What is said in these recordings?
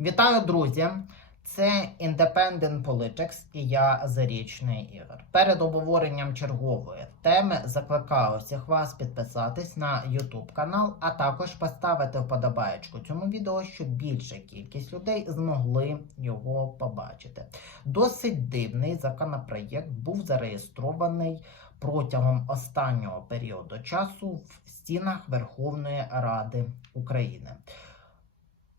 Вітаю, друзі! Це Independent Politics і я Зарічний Ігор. Перед обговоренням чергової теми закликаю всіх вас підписатись на YouTube канал, а також поставити вподобаєчку цьому відео, щоб більша кількість людей змогли його побачити. Досить дивний законопроєкт був зареєстрований протягом останнього періоду часу в стінах Верховної Ради України.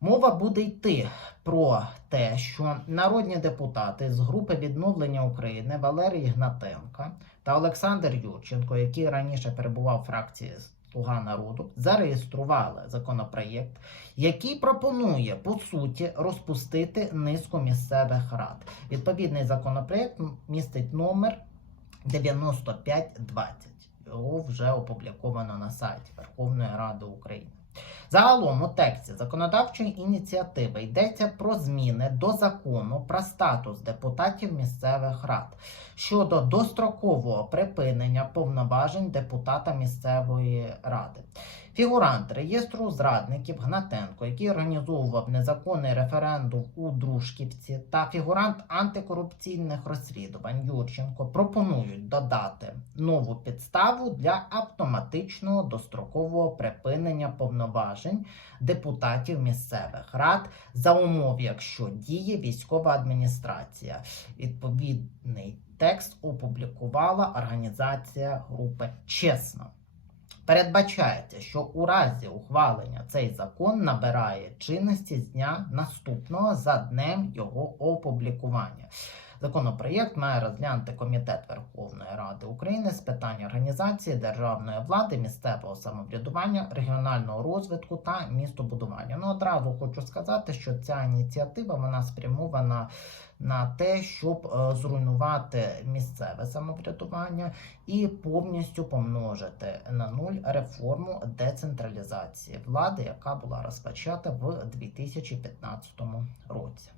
Мова буде йти про те, що народні депутати з групи відновлення України Валерій Гнатенка та Олександр Юрченко, який раніше перебував в фракції Слуга народу, зареєстрували законопроєкт, який пропонує по суті розпустити низку місцевих рад. Відповідний законопроєкт містить номер 9520. Його вже опубліковано на сайті Верховної Ради України. Загалом у тексті законодавчої ініціативи йдеться про зміни до закону про статус депутатів місцевих рад щодо дострокового припинення повноважень депутата місцевої ради. Фігурант реєстру зрадників Гнатенко, який організовував незаконний референдум у Дружківці, та фігурант антикорупційних розслідувань Юрченко пропонують додати нову підставу для автоматичного дострокового припинення повноважень депутатів місцевих рад за умов, якщо діє військова адміністрація. Відповідний текст опублікувала організація групи Чесно. Передбачається, що у разі ухвалення цей закон набирає чинності з дня наступного за днем його опублікування. Законопроєкт має розглянути Комітет Верховної Ради України з питань організації державної влади, місцевого самоврядування, регіонального розвитку та містобудування. Ну одразу хочу сказати, що ця ініціатива вона спрямована на те, щоб е, зруйнувати місцеве самоврядування і повністю помножити на нуль реформу децентралізації влади, яка була розпочата в 2015 році.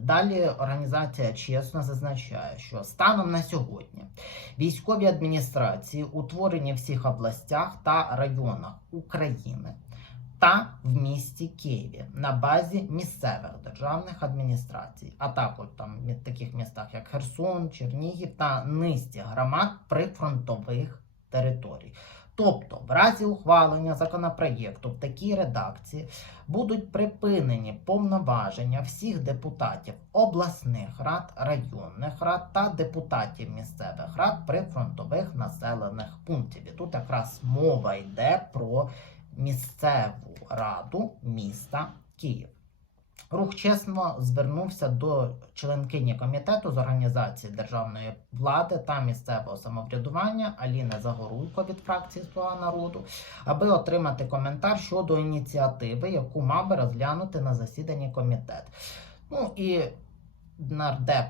Далі організація чесно зазначає, що станом на сьогодні військові адміністрації утворені в всіх областях та районах України та в місті Києві на базі місцевих державних адміністрацій, а також там в таких містах, як Херсон, Чернігів та низці громад прифронтових територій. Тобто, в разі ухвалення законопроєкту в такій редакції будуть припинені повноваження всіх депутатів обласних рад, районних рад та депутатів місцевих рад прифронтових населених пунктів. І тут якраз мова йде про місцеву раду міста Київ. Рух чесно звернувся до членкині комітету з організації державної влади та місцевого самоврядування Аліни Загоруйко від фракції Слуга народу, аби отримати коментар щодо ініціативи, яку мав би розглянути на засіданні комітет. Ну і нардеп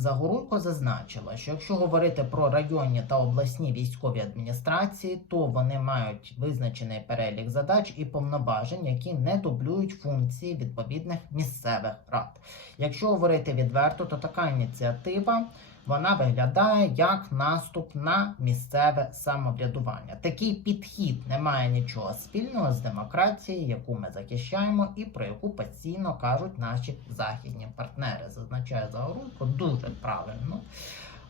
Загоруйко зазначила, що якщо говорити про районні та обласні військові адміністрації, то вони мають визначений перелік задач і повноважень, які не дублюють функції відповідних місцевих рад. Якщо говорити відверто, то така ініціатива вона виглядає як наступ на місцеве самоврядування. Такий підхід не має нічого спільного з демократією, яку ми захищаємо, і про яку постійно кажуть наші західні партнери. Зазначає Загорулько дуже правильно.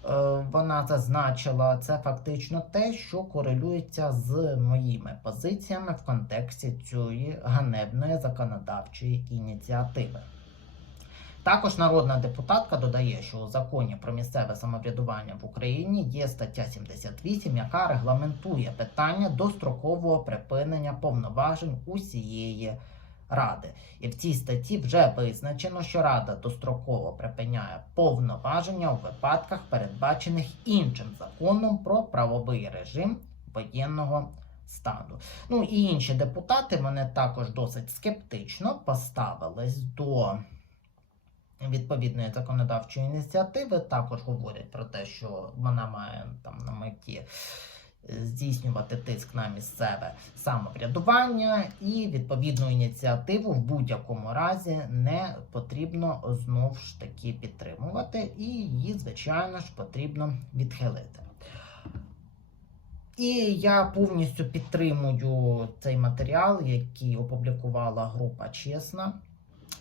Е, Вона зазначила це фактично те, що корелюється з моїми позиціями в контексті цієї ганебної законодавчої ініціативи. Також народна депутатка додає, що у законі про місцеве самоврядування в Україні є стаття 78, яка регламентує питання дострокового припинення повноважень усієї ради. І в цій статті вже визначено, що рада достроково припиняє повноваження у випадках, передбачених іншим законом про правовий режим воєнного стану. Ну і інші депутати вони також досить скептично поставились до відповідної законодавчої ініціативи також говорять про те, що вона має там на меті е, здійснювати тиск на місцеве самоврядування, і відповідну ініціативу в будь-якому разі не потрібно знову ж таки підтримувати, і її, звичайно ж, потрібно відхилити. І я повністю підтримую цей матеріал, який опублікувала група Чесна.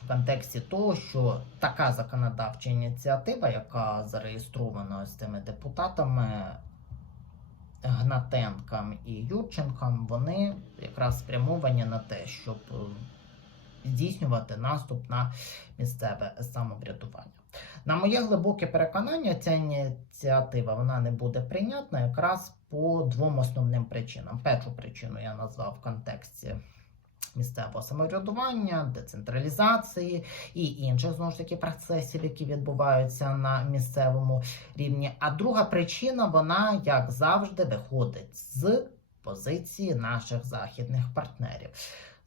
В контексті того, що така законодавча ініціатива, яка зареєстрована з цими депутатами Гнатенком і Юрченком, вони якраз спрямовані на те, щоб е, здійснювати наступ на місцеве самоврядування. На моє глибоке переконання, ця ініціатива вона не буде прийнятна якраз по двом основним причинам. Першу причину я назвав в контексті місцевого самоврядування, децентралізації і інших знову ж таки процесів, які відбуваються на місцевому рівні. А друга причина, вона, як завжди, виходить з позиції наших західних партнерів.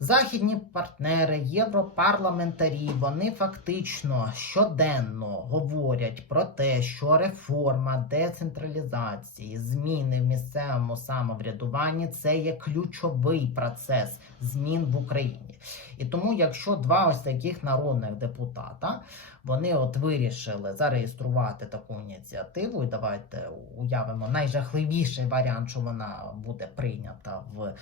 Західні партнери, європарламентарі, вони фактично щоденно говорять про те, що реформа децентралізації, зміни в місцевому самоврядуванні це є ключовий процес змін в Україні. І тому, якщо два ось таких народних депутата вони от вирішили зареєструвати таку ініціативу, і давайте уявимо найжахливіший варіант, що вона буде прийнята в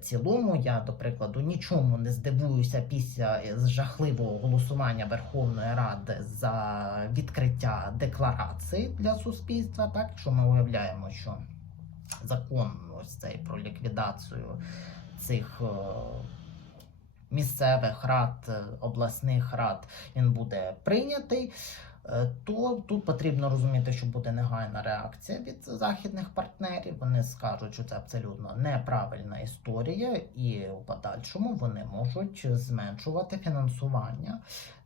цілому. Я, до прикладу, нічому не здивуюся після е, жахливого голосування Верховної Ради за відкриття декларації для суспільства. Так, якщо ми уявляємо, що закон ось цей про ліквідацію цих. е, Місцевих рад, е, обласних рад він буде прийнятий, е, то тут потрібно розуміти, що буде негайна реакція від західних партнерів. Вони скажуть, що це абсолютно неправильна історія, і у подальшому вони можуть зменшувати фінансування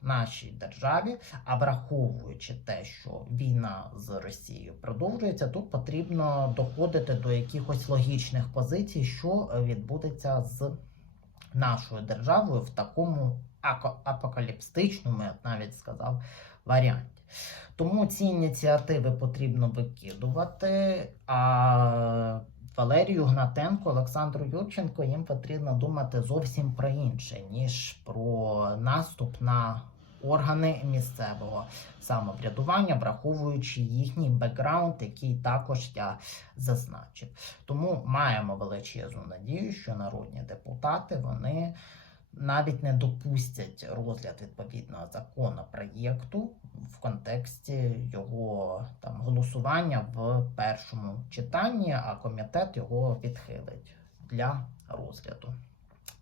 нашій державі. А враховуючи те, що війна з Росією продовжується, тут потрібно доходити до якихось логічних позицій, що е, відбудеться з нашою державою в такому ако- апокаліпстичному, я б навіть сказав, варіанті. Тому ці ініціативи потрібно викидувати. А Валерію Гнатенко, Олександру Юрченко їм потрібно думати зовсім про інше, ніж про наступ на органи місцевого самоврядування, враховуючи їхній бекграунд, який також я зазначив. Тому маємо величезну надію, що народні депутати вони навіть не допустять розгляд відповідного законопроєкту в контексті його там голосування в першому читанні, а комітет його відхилить для розгляду.